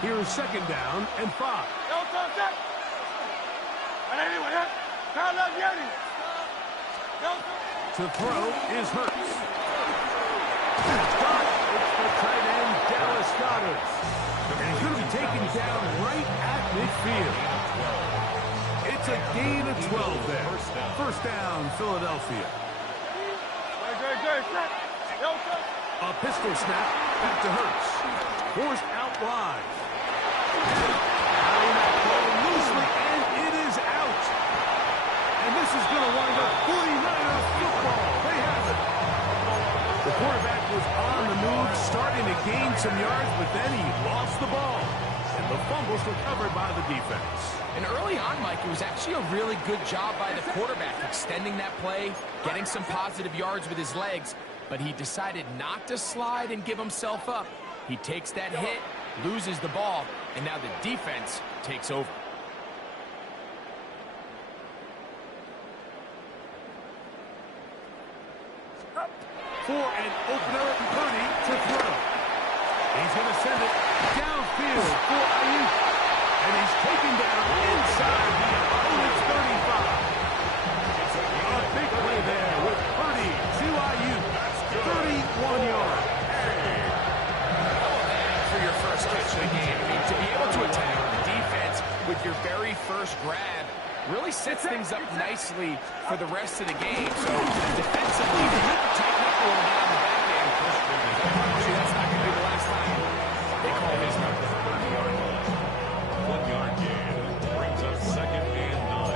Here's second down and 5. To throw is Hurts. It's got it. It's the tight end, Dallas Goedert. And he's going to be taken down right at midfield. It's a gain of 12 there. First down, Philadelphia. A pistol snap back to Hurts. Forced out wide. Carrying that ball loosely, and it is out. And this is going to wind up 49ers football. They have it. The quarterback was on the move, starting to gain some yards, but then he lost the ball. And the fumble's recovered by the defense. And early on, Mike, it was actually a really good job by the quarterback, extending that play, getting some positive yards with his legs, but he decided not to slide and give himself up. He takes that hit, loses the ball, and now the defense takes over. For an opener, Purdy to throw. He's going to send it downfield for Ayuk. And he's taken down inside the opponent's 35. A big play there with Purdy to Ayuk. 31 yards. For your first catch of the game, I mean, to be able to attack the defense with your very first grab really sets things up nicely for the rest of the game. So defensively, they need to tighten up a little bit on the back end. Actually, that's not going to be the last time they call his number. 1 yard gain brings up second and 9.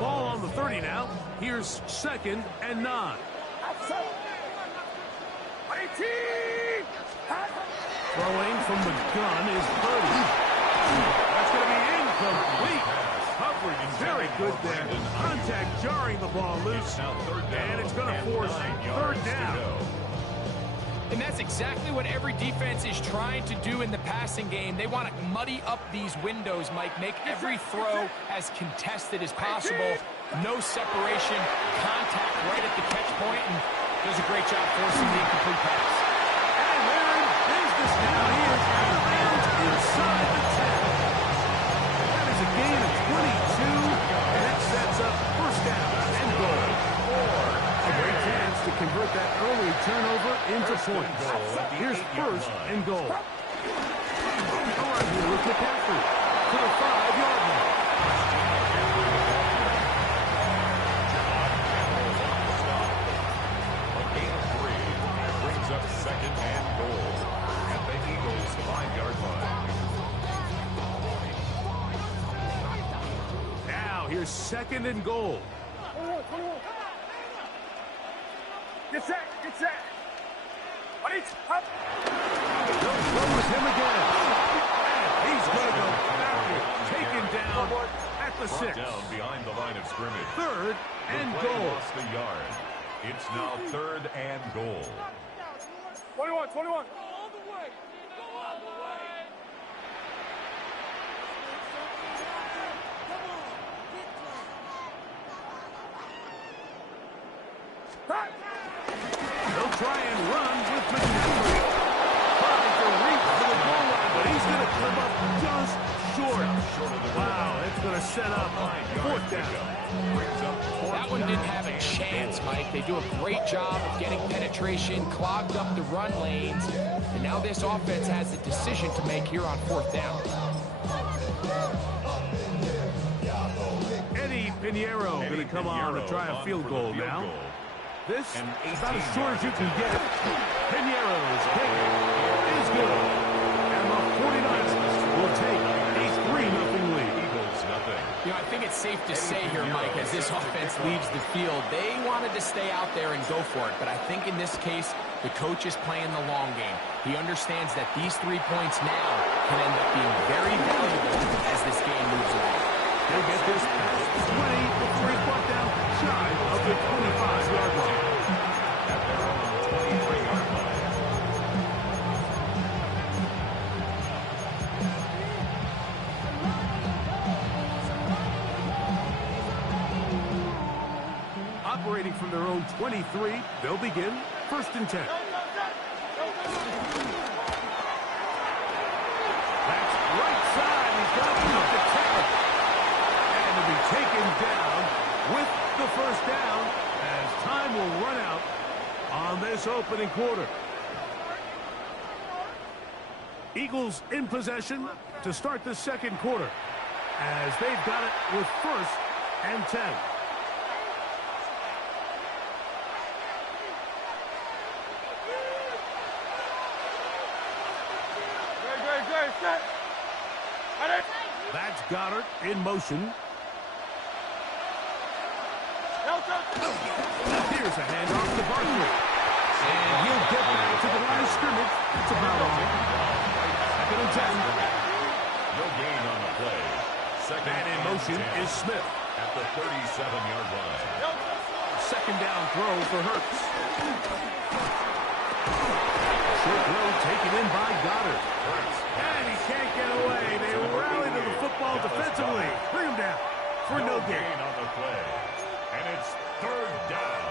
Ball on the 30 now. Here's second and 9. Throwing from the gun is Purdy. That's going to be incomplete. Coverage very good there. Contact jarring the ball loose. And it's going to force third down. And that's exactly what every defense is trying to do in the passing game. They want to muddy up these windows, Mike, make every throw as contested as possible. No separation, contact right at the catch point, and does a great job forcing the incomplete pass. And we're in business now. He is out of bounds inside the 10. That is a gain of 22, and it sets up first down and goal. A great chance to convert that early turnover into points. Here's first and goal. All right, here with McCaffrey to the 5-yard line. Up second and goal at the Eagles' 5-yard line. Now here's second and goal. Get set, get set. Up. They'll go with him again. And he's going to go backward, taken down at the 6. Down behind the line of scrimmage. Third and goal. Lost the yard. It's now third and goal. 21. Go all the way. They'll try and run with McCaffrey. Trying to reach for the goal line, but he's going to come up just short. Wow, it's going to set up fourth down. That one didn't have a chance, Mike. They do a great job of getting penetration, clogged up the run lanes, and now this offense has a decision to make here on fourth down. Eddie Pinheiro going to come on to try a field goal now. This is about as short as you can get it. Pinheiro's kick is good. And the 49ers will take a 3-0 lead. You know, I think it's safe to say here, Mike, as this offense leaves the field, they wanted to stay out there and go for it. But I think in this case, the coach is playing the long game. He understands that these 3 points now can end up being very valuable as this game moves along. They'll get this past 20 before he's brought down shy of the 25-yard line. At their own 23-yard line. operating from their own 23. They'll begin 1st and 10. That's right side. He's got enough to tackle. And to be taken down with the 1st down as time will run out on this opening quarter. Eagles in possession to start the 2nd quarter as they've got it with 1st and 10. That's Goddard in motion. Here's a handoff to Barkley. And he'll get back to the line of scrimmage. That's about all. 2nd and 10. No gain on the play. And in motion is Smith. At the 37-yard line. 2nd down throw for Hurts. Short throw taken in by Goddard. And he can't get away. They rally to the football defensively. Bring him down for no gain on the play. And it's 3rd down.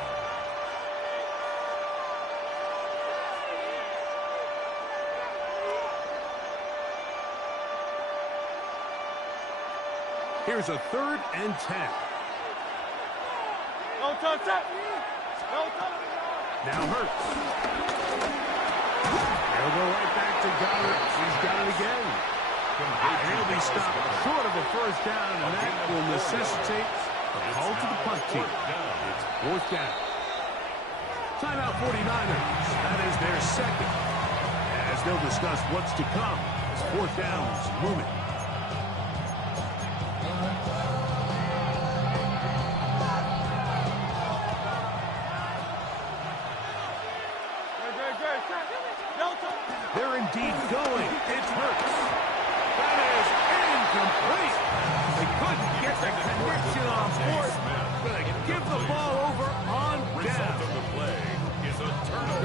Here's a 3rd and 10. Now Hurts. They'll go right back to Goddard. He's got it again. And he'll be stopped short of a 1st down, and that will necessitate a call to the punt team. It's 4th down. Timeout 49ers. That is their 2nd. As they'll discuss what's to come as 4th down's looming. They're indeed going. It's Hurts. That is incomplete. They couldn't get the connection on board. Going to give the ball over on down.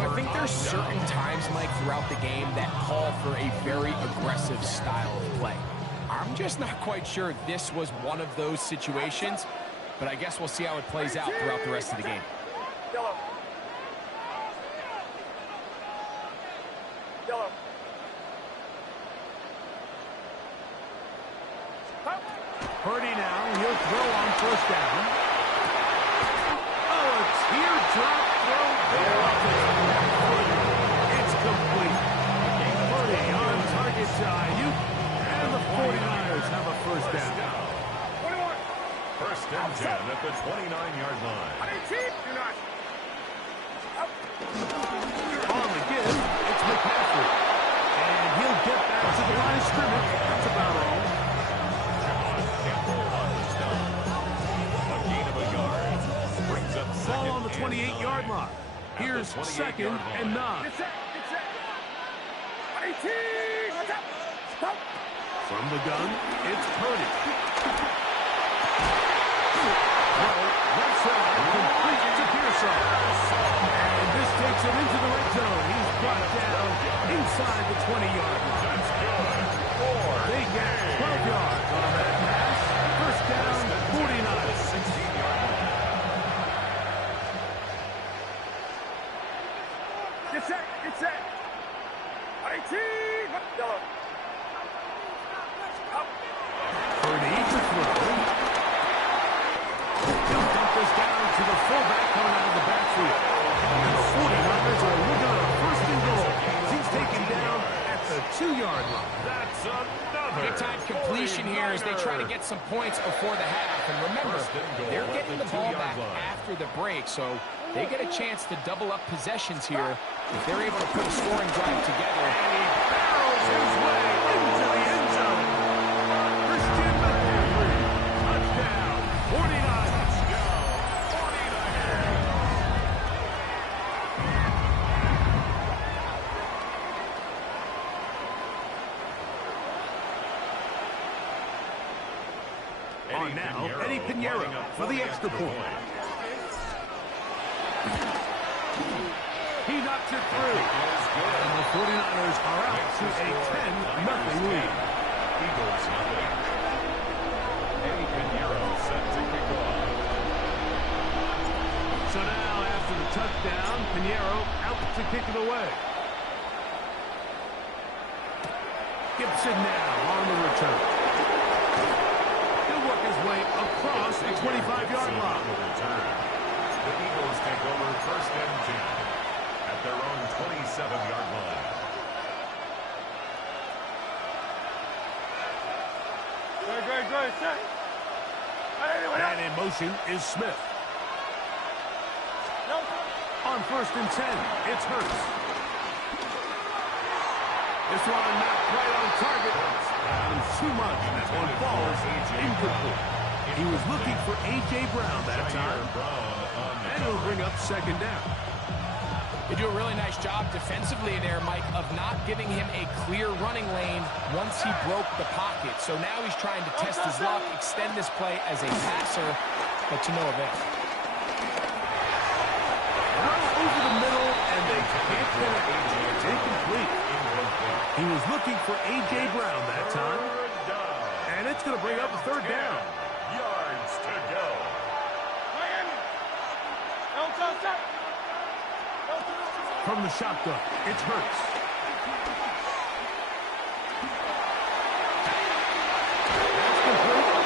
I think there's certain times, Mike, throughout the game that call for a very aggressive style of play. I'm just not quite sure this was one of those situations, but I guess we'll see how it plays out throughout the rest of the game. Purdy now, he'll throw on 1st down. Oh, a teardrop throw there off his back foot. It's complete. Purdy on target to Ayuk, and the 49ers have a 1st down. 1st and 10 at the 29-yard line. On the give, it's McCaffrey. And he'll get back to the line of scrimmage. That's about all. Ball on the 28-yard line. Here's 2nd and 9. From the gun, it's Purdy. Left side, complete to Pearson. And this takes him into the red zone. He's brought down inside the 20-yard line. That's good. They get 12 yards on that pass. 1st down, 49. 16-yard line. Get set. 18. Purdy to throw. He'll dump this down to the fullback coming out of the backfield. And the 49ers are looking at a 1st and goal. He's taken down at the 2-yard line. That's another. Big-time completion here as they try to get some points before the half. And remember, they're getting the ball back after the break, so they get a chance to double up possessions here if they're able to put a scoring drive together. And he barrels his way into the end zone. Christian McCaffrey, touchdown, 49ers. On now, Eddie Pinheiro for the extra point. He knocks it through. And the 49ers are out to a 10-0 lead. Eagles nothing. Eddie Pinheiro set to kick off. touchdown. Pinheiro out to kick it away. Gibson now on the return. He'll work his way across the 25-yard line. The Eagles take over first and 10 at their own 27-yard line. Great, set. And in motion is Smith. On first and 10, it's Hurts. This one not quite on target. And too much. That one falls incomplete. He was looking for A.J. Brown that time. And it'll bring up second down. They do a really nice job defensively there, Mike, of not giving him a clear running lane once he broke the pocket. So now he's trying to test his luck, extend this play as a passer, but to no avail. Over the middle, and they can't connect. It's incomplete. He was looking for A.J. Brown that time. And it's going to bring up a third down. Yards to go. Miami. From the shotgun, it's Hurts. That's complete.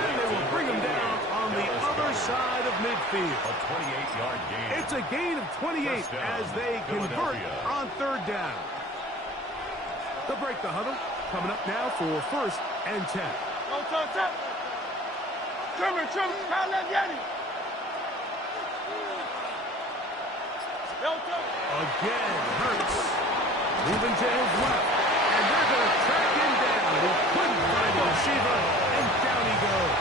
And they will bring him down on the other side of midfield. A 28-yard gain. It's a gain of 28 as they convert on third down. They'll break the huddle. Coming up now for first and 10. Again, Hurts. Moving to his left. And they're going to track him down. He couldn't find the receiver. And down he goes.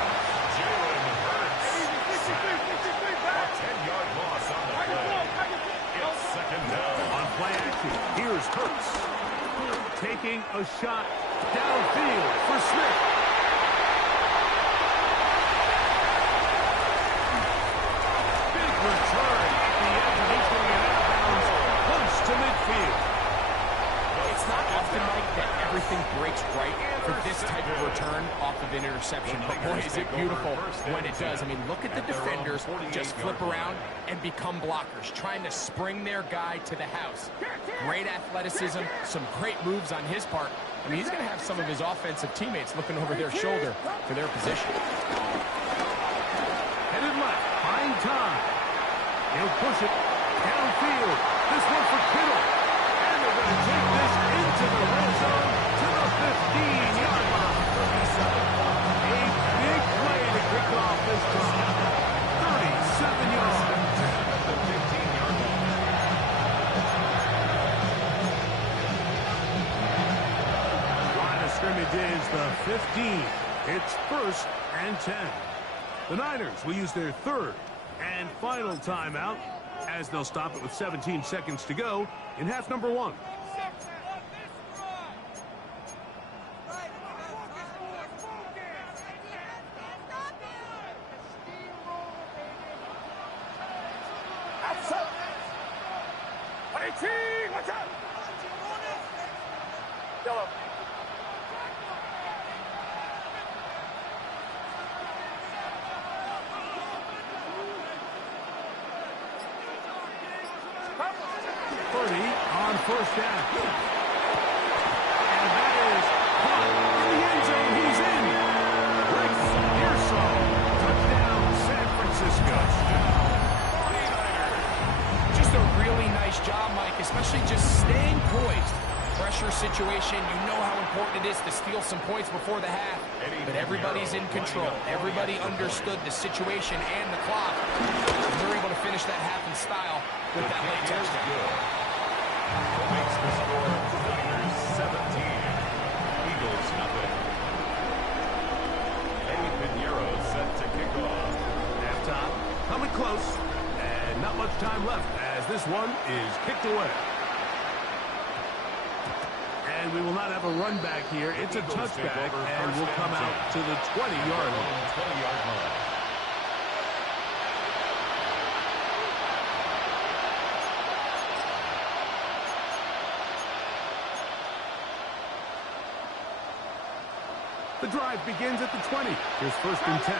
Jalen Hurts. A 10-yard loss on the play. It's second down. On play action, here's Hurts. Taking a shot downfield for Smith. Big return at the edge of equaling an out-of-bounds close to midfield. It's not often, Mike, that everything breaks right for this type of return off of an interception. But boy, is it beautiful when it does. I mean, look at the defenders just flip around and become blockers, trying to spring their guy to the house. Great athleticism, some great moves on his part. I mean, he's going to have some of his offensive teammates looking over their shoulder for their position. Headed left, find time. He'll push it downfield. This one for Kittle. And they're going to take this into the red zone to the 15-yard line. A big play to kick off this drive. 37 yards. At the 15-yard line. Line of scrimmage is the 15. It's first and 10. The Niners will use their third and final timeout as they'll stop it with 17 seconds to go in half number one. Watch out! Yellow. On first down. And that is caught in the end zone. He's in. Breaks Pearsall. Touchdown, San Francisco. Just a really nice job, Mike, especially just staying poised. Pressure situation, you know how important it is to steal some points before the half. But everybody's in control. Everybody understood the situation and the clock. They're able to finish that half in style with that late touchdown. Makes the score Niners 17. Eagles nothing. Eddie Pinheiro set to kick off. Halftime coming close. And not much time left as this one is kicked away. And we will not have a run back here. It's a touchback and will come out to the 20-yard line. 20-yard line. The drive begins at the 20. Here's first and 10.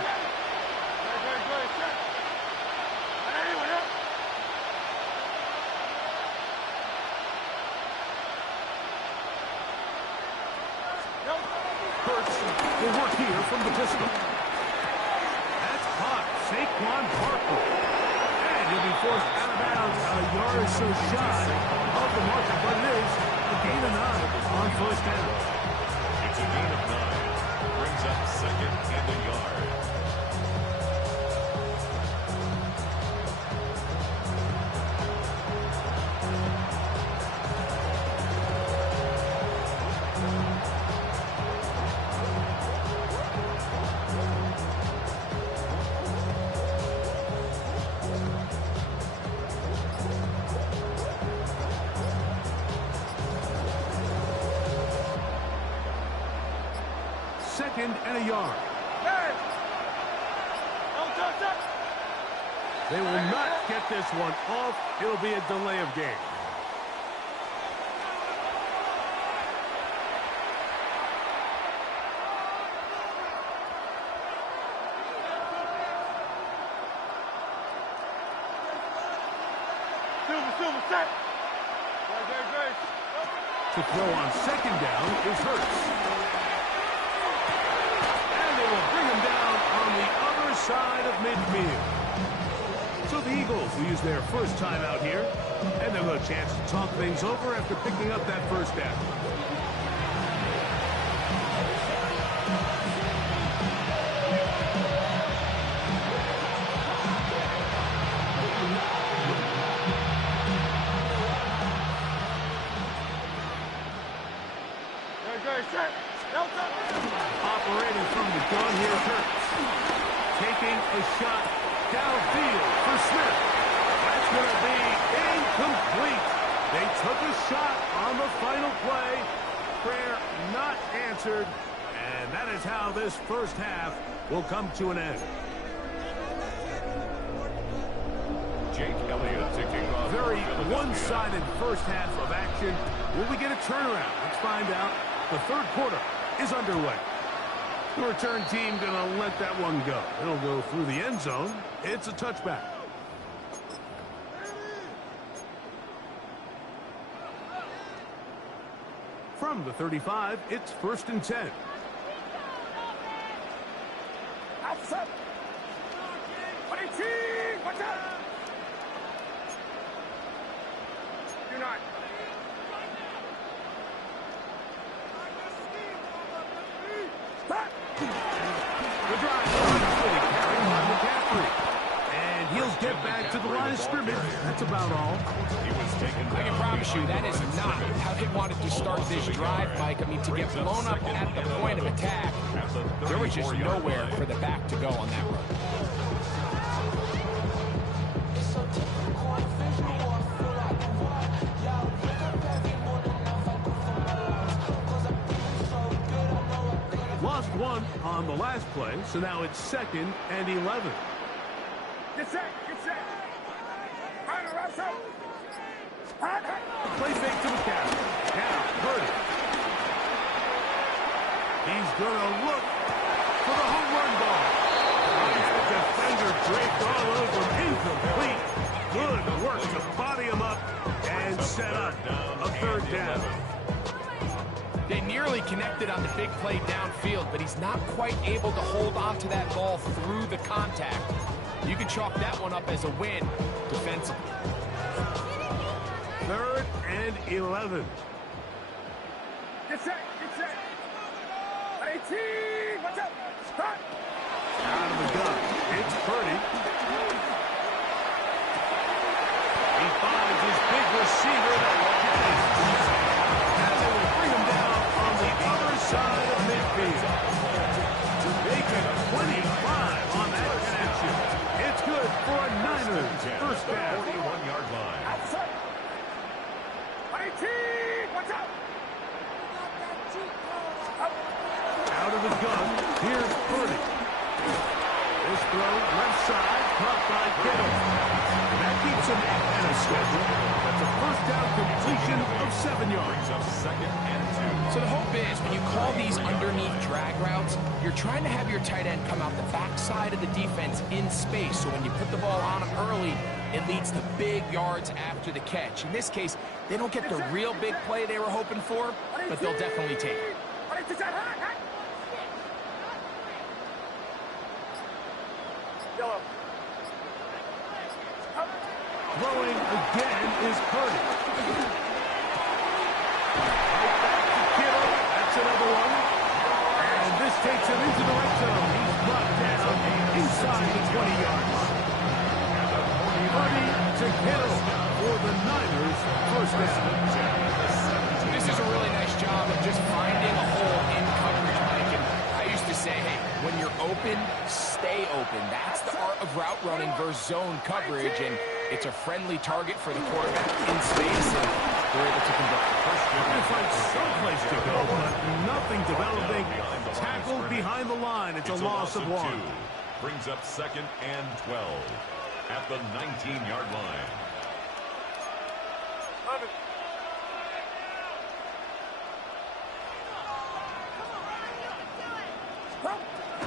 will work here from the pistol. That's caught. Saquon Barkley. And he'll be forced out of bounds a yard or so shy of the marker, but it is a gain of 9 on first down. It's a gain of 9. Brings up second and a yard. Second and a yard. They will not get this one off. It'll be a delay of game. Silver, set. Great. To throw on second down is Hurts. And they will bring him down on the other side of midfield. So the Eagles will use their first time out here, and they'll have a chance to talk things over after picking up that first down. Great, set. Operating from the gun, here's Hurts. Taking a shot downfield for Smith. That's going to be incomplete. They took a shot on the final play. Prayer not answered. And that is how this first half will come to an end. Jake Elliott to kick off. Very one-sided first half of action. Will we get a turnaround? Let's find out. The third quarter is underway. The return team going to let that one go. It'll go through the end zone. It's a touchback. From the 35, it's 1st and 10. Outside. Watch out. Do not. The drive fully carried by McCaffrey. And he'll get back to the line of scrimmage. That's about all. He was taken down. I can promise you that is not how they wanted to start this drive, Mike. I mean, to get blown up at the point of attack, there was just nowhere for the back to go on that run. Lost one on the last play, so now it's 2nd and 11. Get set. Play fake to McCaffrey. Now, Purdy. He's going to look for the home run ball. The defender draped all over him. Incomplete. Good work to body him up and set up a 3rd down. They nearly connected on the big play downfield, but he's not quite able to hold on to that ball through the contact. You can chalk that one up as a win defensively. 3rd and 11. Get set. 18. Watch out. Start. Out of the gun. It's Purdy. He finds his big receiver. And they will bring him down on the other side of midfield. To make it 25 on that connection. It's good for a Niners first down. 41-yard line. Outside. 18. Watch out. Out of the gun, here's Purdy. This throw left side, caught by Kittle. That keeps him ahead of schedule. That's a first down completion of 7 yards. Up 2nd and 2. So the hope is when you call these underneath drag routes, you're trying to have your tight end come out the backside of the defense in space. So when you put the ball on him early, it leads to big yards after the catch. In this case, they don't get the real big play they were hoping for, but they'll definitely take it. Yellow. Throwing again is Purdy. Right back to Kittle. That's another one. And this takes him into the red zone. He's brought down inside the 20-yard line. Purdy to Kittle for the Niners' first down. This is a really nice job of just finding a hole in coverage, Mike. And I used to say, hey, when you're open, stay open. That's the art of route running versus zone coverage, and it's a friendly target for the quarterback in space, and they're able to convert. Trying to find someplace to go, but nothing developing. Tackled behind the line. It's a loss of 1. Brings up 2nd and 12 at the 19-yard line.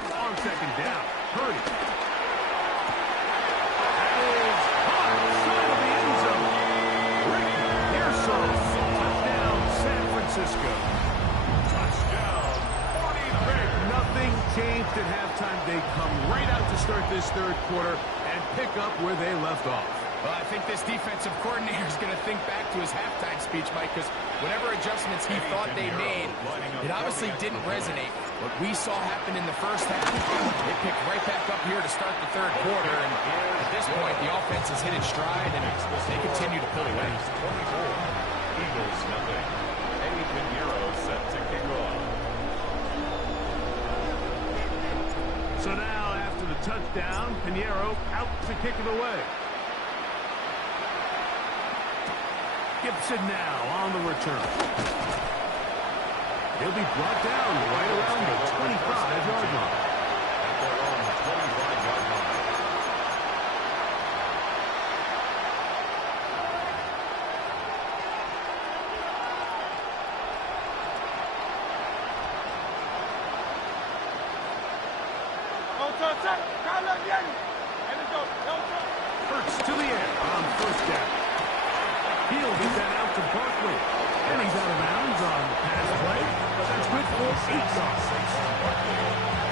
On 2nd down, Purdy. That is outside of the end zone. Rick Pearson, touchdown, San Francisco. Touchdown, 43. Nothing changed at halftime. They come right out to start this third quarter and pick up where they left off. Well, I think this defensive coordinator is going to think back to his halftime speech, Mike, because whatever adjustments he thought they made, it obviously didn't resonate. What we saw happen in the first half, they picked right back up here to start the third quarter, and at this point, the offense has hit its stride, and they continue to pull away. Eagles nothing. Eddie Pinheiro set to kick off. So now, after the touchdown, Pinheiro out to kick it away. Gibson now on the return. He'll be brought down right around the 25-yard line. At their own 25-yard line. Hurts to the air on first down. He'll get that out to Barkley. And he's out of bounds on the pass play. That's good for 8 yards.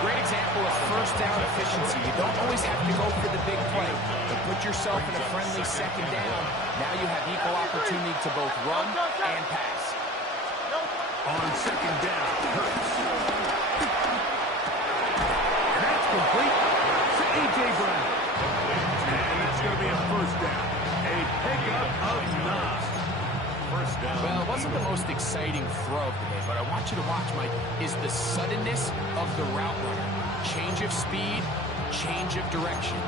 Great example of first down efficiency. You don't always have to go for the big play, but put yourself in a friendly second down. Now you have equal opportunity to both run and pass. On second down, Hurts. And that's complete to A.J. Brown. And that's going to be a first down. A pickup of 9. First down. Well, it wasn't the most exciting throw of the day, but I want you to watch, Mike, is the suddenness of the route runner. Change of speed, change of direction.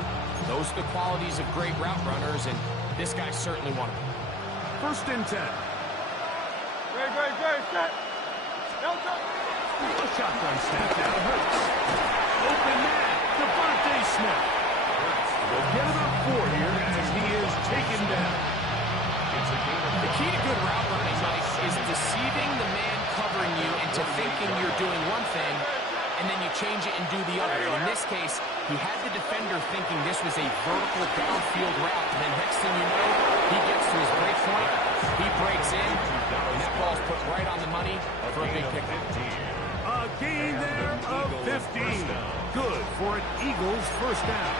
Those are the qualities of great route runners, and this guy's certainly one of them. First and 10. A shotgun snap down to Hurts. Open man, Devontae Smith. Will get about 4 here as he is taken down. The key to good route running, Mike, is deceiving the man covering you into thinking you're doing one thing, and then you change it and do the other. In this case, he had the defender thinking this was a vertical downfield route, and then next thing you know, he gets to his break point, he breaks in, and that ball's put right on the money for a big pickup. A gain there of 15. Good for an Eagles first down.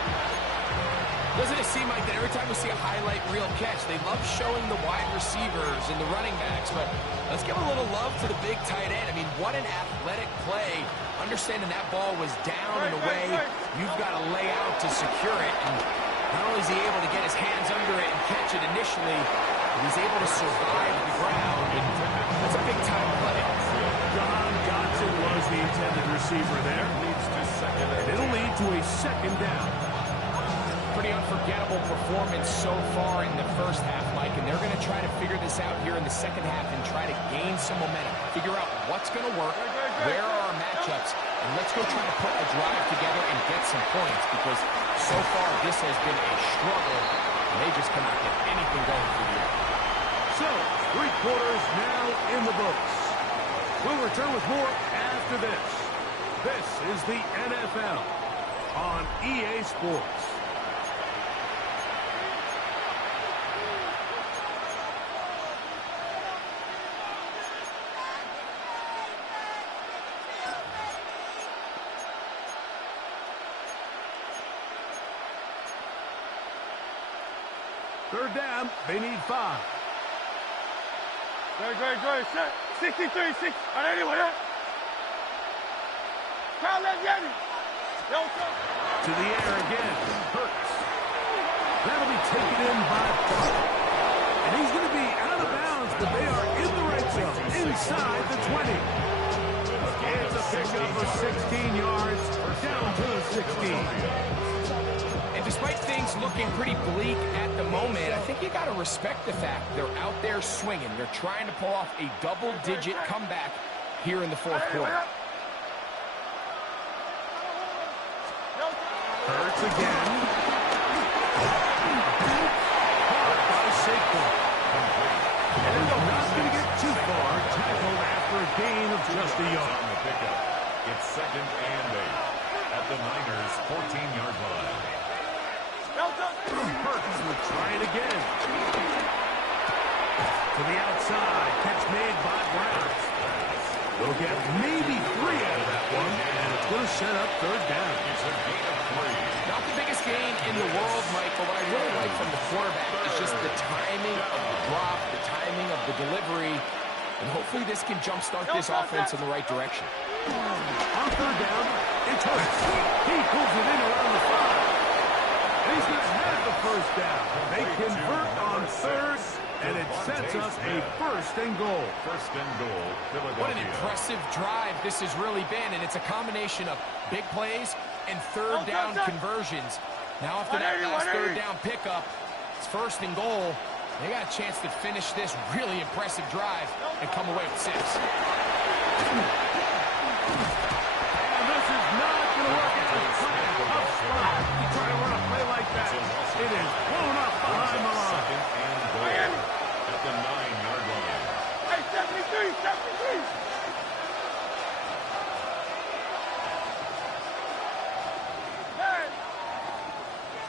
Doesn't it seem like that every time we see a highlight reel catch, they love showing the wide receivers and the running backs, but let's give a little love to the big tight end. I mean, what an athletic play. Understanding that ball was down and away, you've got to lay out to secure it, and not only is he able to get his hands under it and catch it initially, but he's able to survive the ground, and that's a big-time play. John Dodson was the intended receiver there. It'll lead to a second down. Pretty unforgettable performance so far in the first half, Mike, and they're going to try to figure this out here in the second half and try to gain some momentum, figure out what's going to work, where are our matchups, and let's go try to put a drive together and get some points, because so far this has been a struggle, and they just cannot get anything going for you. So, 3 quarters now in the books. We'll return with more after this. This is the NFL on EA Sports. Third down, they need 5. Good. Set. 63, 6. On anyone, yeah? Kyle, let's get it. To the air again. Hurts. That'll be taken in by Park. And he's going to be out of bounds, but they are in the right zone, inside the 20. It's a pickup of 16 yards, down to the 16. And despite things looking pretty bleak at the moment, I think you got to respect the fact they're out there swinging. They're trying to pull off a double-digit comeback here in the fourth quarter. Hurts again. Caught by Saquon. And not going to get too far. Tackled after a gain of just a yard. It's 2nd and 8 at the Niners' 14-yard line. Hurts will try it again. To the outside. Catch made by Brown. They'll get maybe 3 out of that one. And it's going to set up third down. It's a gain of 3. Not the biggest gain in the world, Mike, but what I really like from the quarterback is just the timing of the drop, the timing of the delivery, and hopefully this can jumpstart this offense in the right direction. On third down, it's Hurts. He pulls it in around the 5. And he's going to have the first down. They convert on third, and it sets up a 1st and goal. 1st and goal, Philadelphia. What an impressive drive this has really been, and it's a combination of big plays and third down conversions. Now after that last third down pickup, it's 1st and goal. They got a chance to finish this really impressive drive and come away with 6. And this is not going to work out. Tough spot. You try to run a play like that, it is blown up behind the line. 2nd and goal at the 9-yard line. Hey, 73.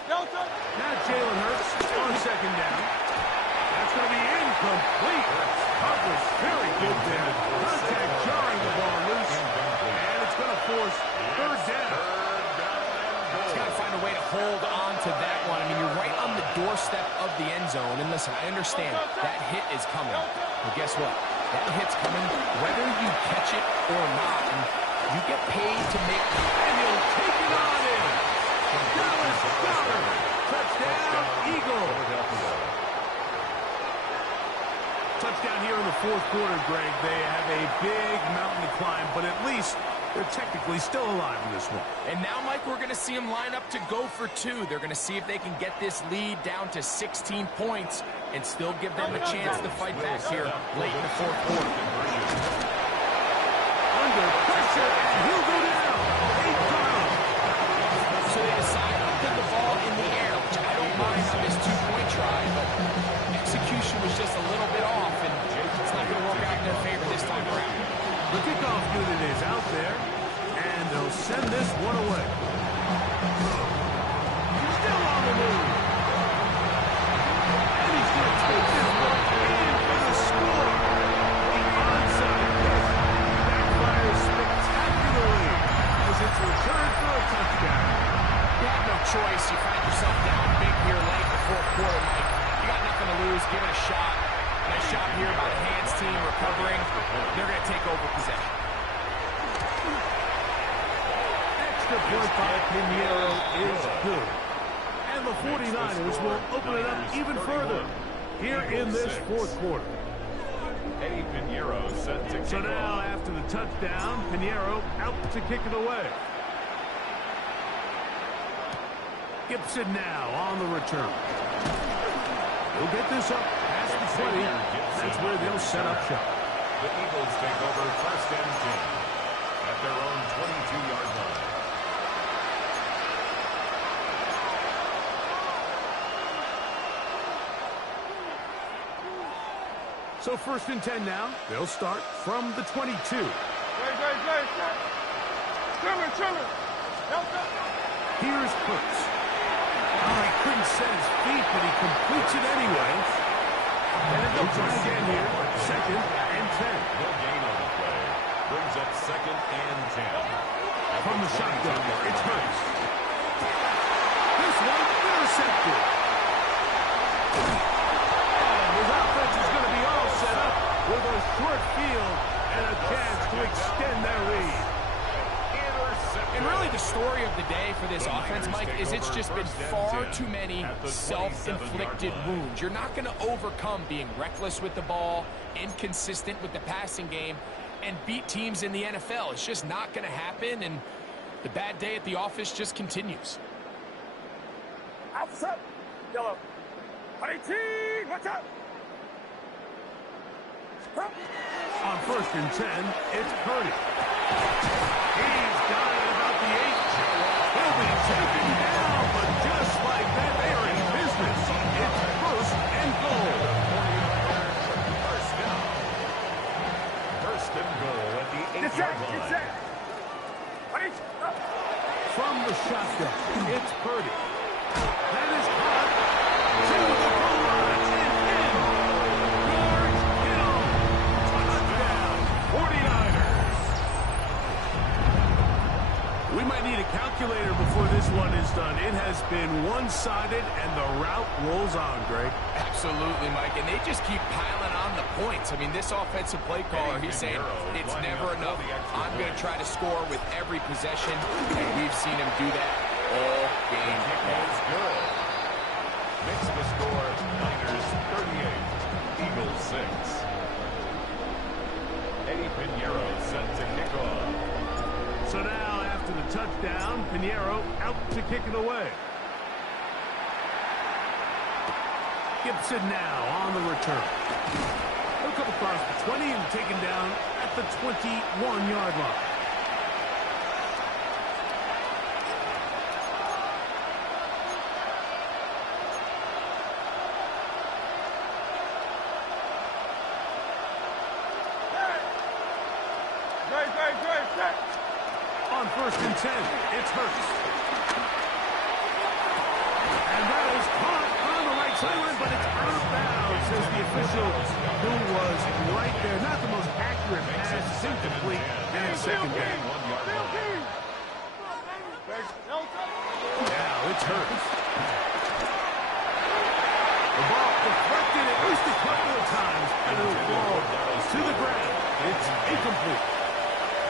Now Jalen Hurts on 2nd down. That's going to be incomplete. Coverage very good there. Contact jarring the ball loose. And it's going to force third down. He's got to find a way to hold on to that one. I mean, you're right on the doorstep of the end zone. And listen, I understand that hit is coming. But guess what? That hit's coming whether you catch it or not. And you get paid to make it. And he'll take it on in. Dallas Goddard. Touchdown, Eagles. Touchdown here in the fourth quarter, Greg. They have a big mountain to climb, but at least they're technically still alive in this one. And now, Mike, we're going to see them line up to go for 2. They're going to see if they can get this lead down to 16 points and still give them a chance to fight back here late in the fourth quarter. Under pressure, and he'll go down. 8 down. So they decide to put the ball in the air, which I don't mind on this 2-point try, but execution was just a little bit off, and it's not going to work out in their favor this time around. The kickoff unit is out there, and they'll send this one away. Still on the move. And he's going to take this one in for the score. The onside kick backfires spectacularly as it's returned for a touchdown. You have no choice. You find yourself down big here late in the fourth quarter, Mike. You got nothing to lose. Give it a shot. Nice job here by the hands team recovering. They're going to take over possession. Extra point by Pinheiro is good. And the 49ers will open it up even further here in this fourth quarter. Eddie Pinheiro set to kick So now, off. after the touchdown, Pinheiro out to kick it away. Gibson now on the return. He'll get this up past the 20. That's where they'll set up shop. The Eagles take over 1st and 10 at their own 22-yard line. So 1st and 10 now. They'll start from the 22. Here's Hurts. Oh, he couldn't set his feet, but he completes it anyway. And they'll try again here. 2nd and 10. No gain on the play. Brings up 2nd and 10. From the shotgun, it's Hurts. This one intercepted. offense, Mike, is it's just been far too many self-inflicted wounds. You're not going to overcome being reckless with the ball, inconsistent with the passing game, and beat teams in the NFL. It's just not going to happen, and the bad day at the office just continues. Outside. Yellow. 18. Watch out. On 1st and 10, it's Purdy. He's got it about the 8. He'll be taken down, but just like that, they are in business. It's 1st and goal. First down. 1st and goal at the 8-yard line. From the shotgun, it's Purdy. That is caught to the goal line and in. George Kittle. Touchdown, 49ers. We might need a calculator before this one is done. It has been one-sided, and the route rolls on, Greg. Absolutely, Mike, and they just keep piling on the points. I mean, this offensive play caller, he's saying it's never enough. I'm going to try to score with every possession, and we've seen him do that all game long. Good. Makes the score Niners 38, Eagles 6. Eddie Pinheiro set to kick off. So now, after the touchdown, Pinheiro out to kick it away. Gibson now on the return. He'll come across the 20 and taken down at the 21-yard line. Great. On 1st and 10, it's Hurts. And that is caught on the right sideline, but it's out of bounds, says the official, who was right there. Not the most accurate pass, it's incomplete, and it's 2nd down. Now it's Hurts. The ball deflected at least a couple of times, and it'll fall to the ground. It's incomplete.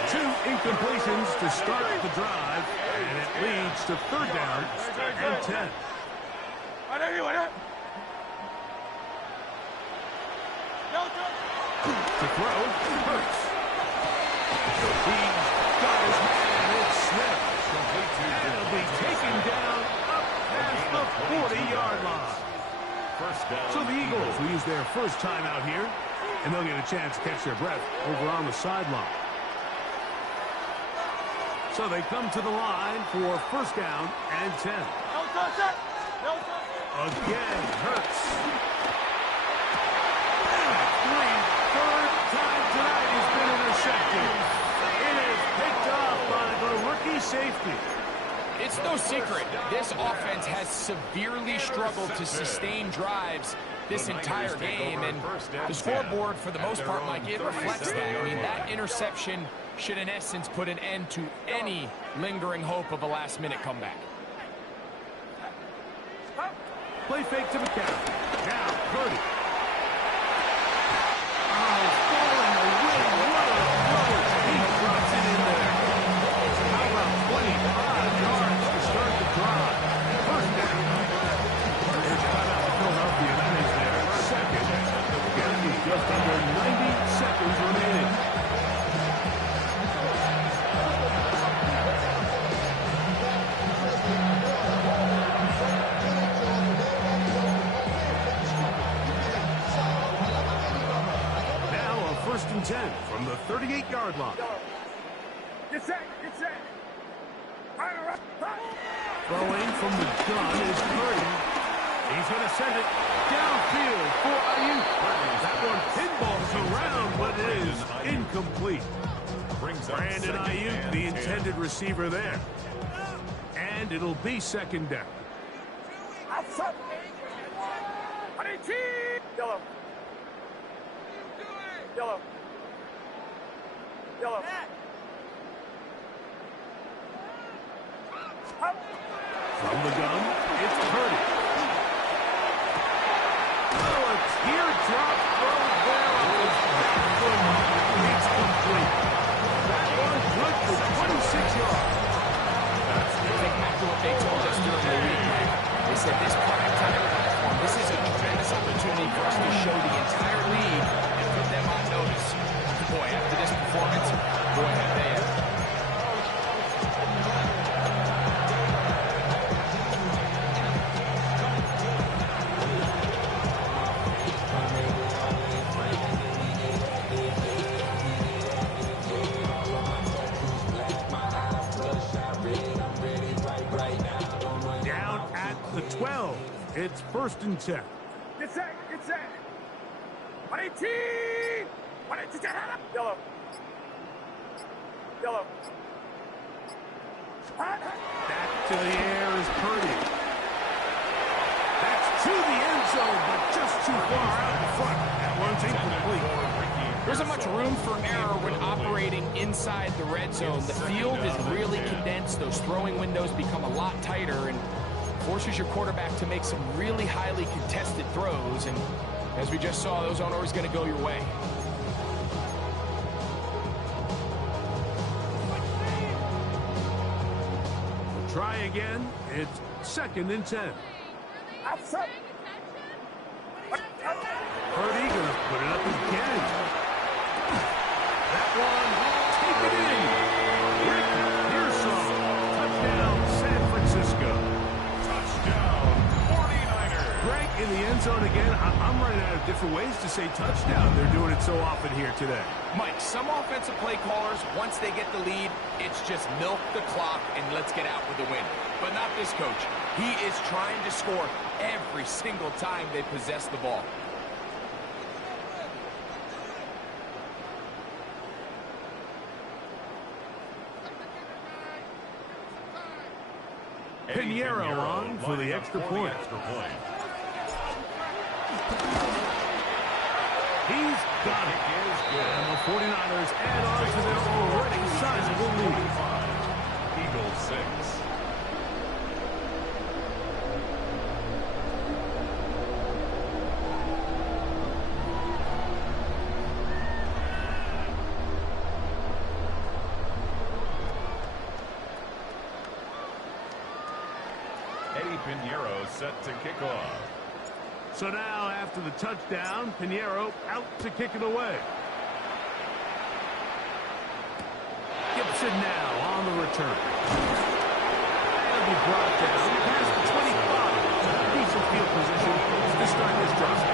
2 incompletions to start the drive, and it leads to 3rd down and 10. To throw, Hurts. He's got his man, it's Smith. And it'll be taken down up past the 40-yard line. So the Eagles will use their first timeout here, and they'll get a chance to catch their breath over on the sideline. So they come to the line for 1st down and 10. Again, Hurts. Third time tonight he's been intercepted. It is picked up by the rookie safety. It's no secret, this offense has severely struggled to sustain drives this entire game, and the scoreboard, for the most part, Mike, it reflects that. I mean, that interception should, in essence, put an end to any lingering hope of a last-minute comeback. Play fake to McCaffrey. Now, Purdy. Just under 90 seconds remaining. Now a 1st and 10 from the 38-yard line. Get set. Throwing from the gun is Purdy. He's going to send it downfield for Ayuk. That one pinballs around, but it is incomplete. Brandon Ayuk, the intended receiver there. And it'll be 2nd down. Outside. 18. Yellow. From the gun, it's Purdy. Oh, a teardrop throw there. It's complete. That one good for 26 yards. That's exactly what they told opportunity for us to show the entire league and put them on notice. Boy, after this performance, go ahead, they have. Down at the 12. It's 1st and 10. Get set, get set. 118! 118, yellow. Yellow. Back to the air is Purdy. That's to the end zone, but just too far out in front. That one's incomplete. There isn't much room for error when operating inside the red zone. The field is really condensed. Those throwing windows become a lot tighter and forces your quarterback to make some really highly contested throws. And as we just saw, those aren't always going to go your way. Try again. It's 2nd and 10. Outside. Purdy gonna put it up again. That one, take it in. Rick Pearson, touchdown, San Francisco. Touchdown, 49ers. Greg in the end zone again. I'm running out of different ways to say touchdown. They're doing it so often here today. Mike, some offensive play callers, once they get the lead, it's just milk the clock and let's get out with a win. But not this coach. He is trying to score every single time they possess the ball. Pinheiro on for the extra point. He's got it. And the 49ers add on to their already sizable lead. Eagles 6. Pinheiro set to kick off. So now, after the touchdown, Pinheiro out to kick it away. Gibson now on the return. He'll be brought down past the 25. Decent field position to start this drive.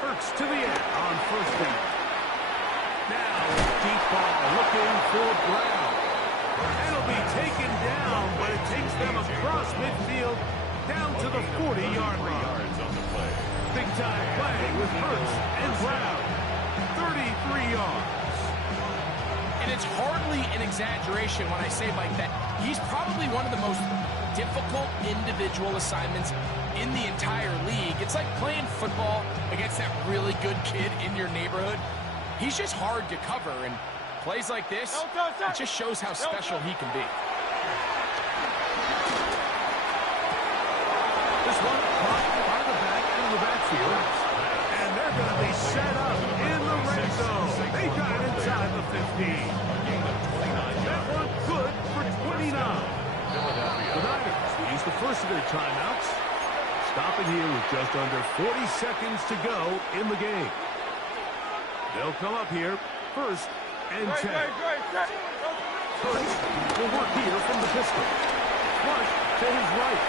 Hurts to the end on 1st down. Now, deep ball looking for Brown. It'll be taken down, but it takes them across midfield down to the 40-yard line. Big-time play with Hurts and Brown. 33 yards. And it's hardly an exaggeration when I say, Mike, that he's probably one of the most difficult individual assignments in the entire league. It's like playing football against that really good kid in your neighborhood. He's just hard to cover, and plays like this, it just shows how special he can be. This one caught by the back end of the backfield, and they're going to be set up in the red zone. They got it inside the 15. That one good for 29. The Niners use the first of their timeouts. Stopping here with just under 40 seconds to go in the game. They'll come up here 1st and 10. Hurts will work here from the pistol. Flush to his right.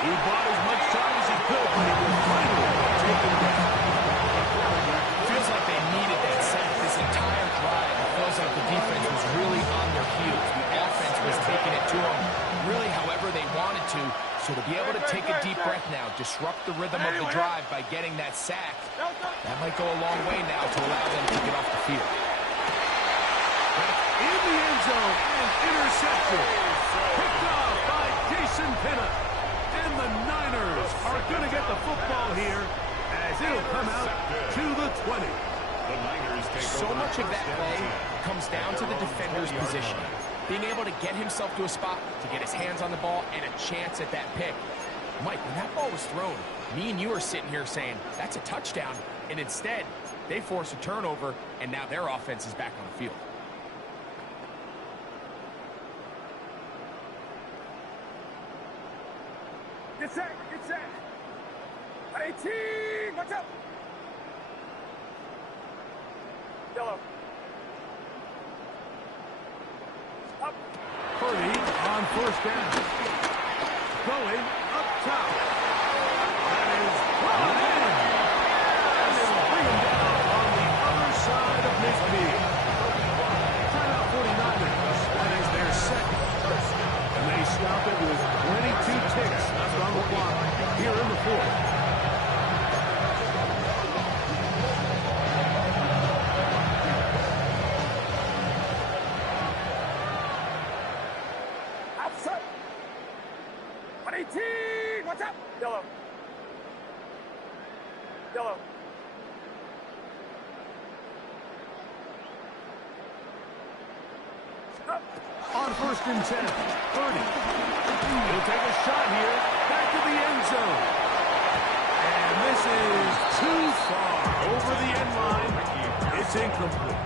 He bought as much time as he could, but he was finally taken down. Feels like they needed that sack this entire drive. It feels like the defense was really on their heels. The offense was taking it to them really however they wanted to. So to be able to take a deep breath now, disrupt the rhythm of the drive by getting that sack, that might go a long way now to allow them to get off the field. In the end zone and interception. Picked off by Mason Pinnock. And the Niners are going to get the football here as it'll come out to the 20. The Niners take So over much of that first play down. comes down to the defender's positioning. Being able to get himself to a spot, to get his hands on the ball, and a chance at that pick. Mike, when that ball was thrown, me and you are sitting here saying, that's a touchdown. And instead, they force a turnover, and now their offense is back on the field. Get set, get set. 18, watch out. Yellow. Up. Purdy on first down. Going up top. That is brought in. And it'll bring him down on the other side of midfield. Timeout 49ers. That is their second. And they stop it with 22 ticks left on the clock here in the fourth. Outside. 18, watch out. Yellow. Yellow. Up. On first and 10, Purdy. He'll take a shot here, back to the end zone. And this is too far over the end line. It's incomplete.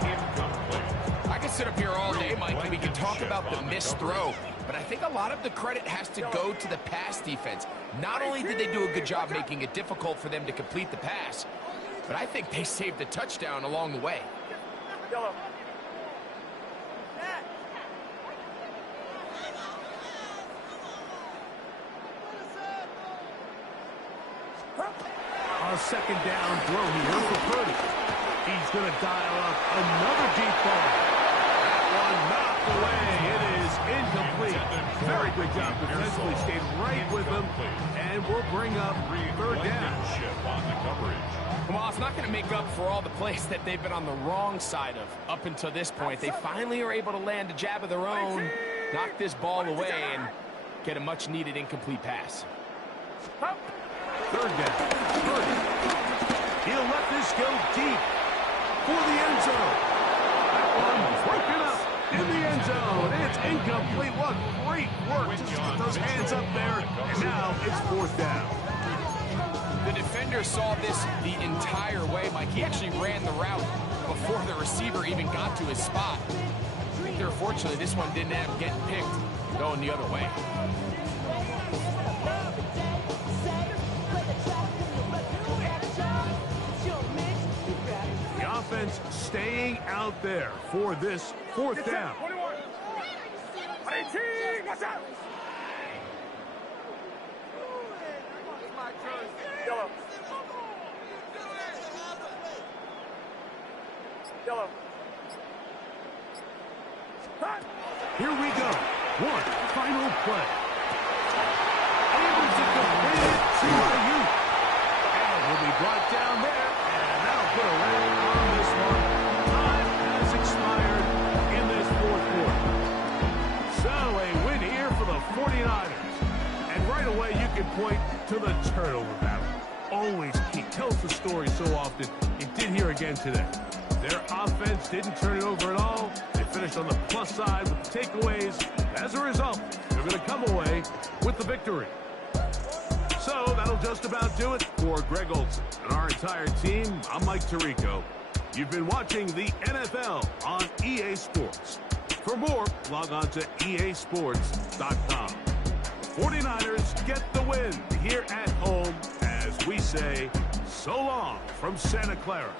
I can sit up here all day, Mike, and we can talk about the missed throw, but I think a lot of the credit has to go to the pass defense. Not only did they do a good job making it difficult for them to complete the pass, but I think they saved a touchdown along the way. Yellow. A second down throw here for Purdy. He's going to dial up another deep ball. That one knocked away. It is incomplete. Very good job defensively. Stayed right with him. And we'll bring up third down. On the coverage. Well, it's not going to make up for all the plays that they've been on the wrong side of up until this point. They finally are able to land a jab of their own, knock this ball away, and get a much-needed incomplete pass. Third down. Purdy. He'll let this go deep for the end zone. That one broken up in the end zone. It's incomplete. What great work. Just get those hands up there. And now it's fourth down. The defender saw this the entire way, Mike. He actually ran the route before the receiver even got to his spot. I think they're fortunate this one didn't end up getting picked and going the other way. The offense staying out there for this fourth down. 21. 18, watch out. Yellow. Yellow. Here we go. One final play. Able to complete it to Ayuk. And he'll be brought down there. And that'll put a wrap on this one. Time has expired in this fourth quarter. So a win here for the 49ers. And right away you can point to the turnover battle. Always key. Tells the story so often. It did here again today. Their offense didn't turn it over at all. They finished on the plus side with the takeaways. As a result, they're going to come away with the victory. So that'll just about do it for Greg Olson and our entire team. I'm Mike Tirico. You've been watching the NFL on EA Sports. For more, log on to easports.com. 49ers get the win here at home as we say so long from Santa Clara.